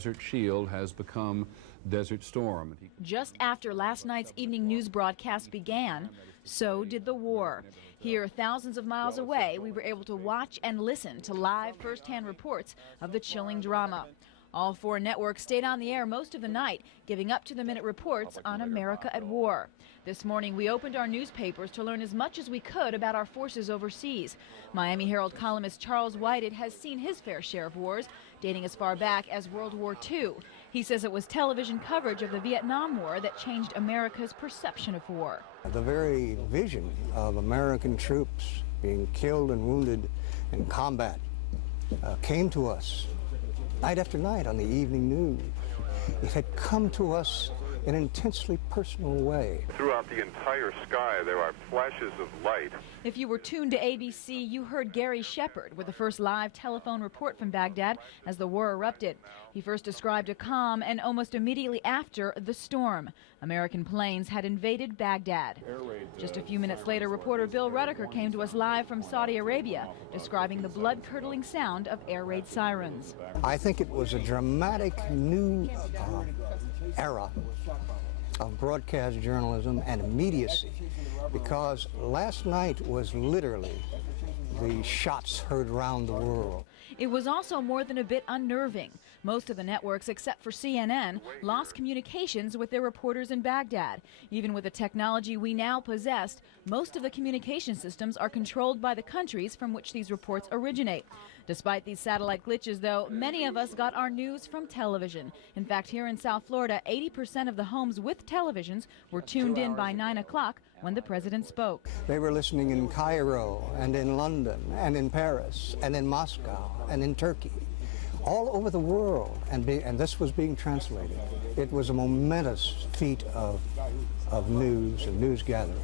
Desert Shield has become Desert Storm. Just after last night's evening news broadcast began, so did the war. Here, thousands of miles away, we were able to watch and listen to live first-hand reports of the chilling drama. All four networks stayed on the air most of the night, giving up-to-the-minute reports on America at war. This morning, we opened our newspapers to learn as much as we could about our forces overseas. Miami Herald columnist Charles Whited has seen his fair share of wars, dating as far back as World War II. He says it was television coverage of the Vietnam War that changed America's perception of war. The very vision of American troops being killed and wounded in combat came to us night after night on the evening news. It had come to us in an intensely personal way. Throughout the entire sky, there are flashes of light. If you were tuned to ABC, you heard Gary Shepard with the first live telephone report from Baghdad as the war erupted. He first described a calm and almost immediately after, the storm. American planes had invaded Baghdad. Just a few minutes later, reporter Bill Rudiker came to us live from Saudi Arabia, describing the blood-curdling sound of air raid sirens. I think it was a dramatic new era of broadcast journalism and immediacy, because last night was literally the shots heard around the world. It was also more than a bit unnerving. Most of the networks, except for CNN, lost communications with their reporters in Baghdad. Even with the technology we now possessed, most of the communication systems are controlled by the countries from which these reports originate. Despite these satellite glitches, though, many of us got our news from television. In fact, here in South Florida, 80% of the homes with televisions were tuned in by 9 o'clock when the president spoke. They were listening in Cairo and in London and in Paris and in Moscow and in Turkey, all over the world, and this was being translated. It was a momentous feat of news and news gathering.